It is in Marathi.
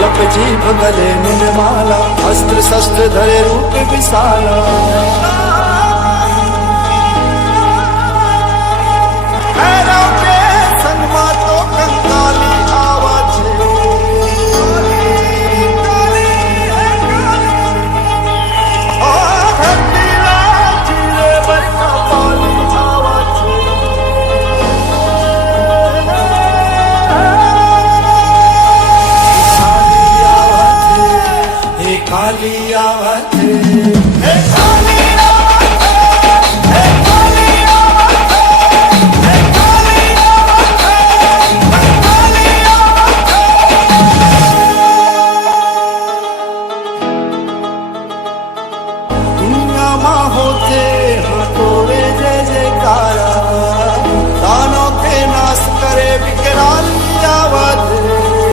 लप जीभ गले मिनमाला, अस्त्र शस्त्र धरे रूप विशाला। भैरव के सन्मा तो कंकाली आवाज काली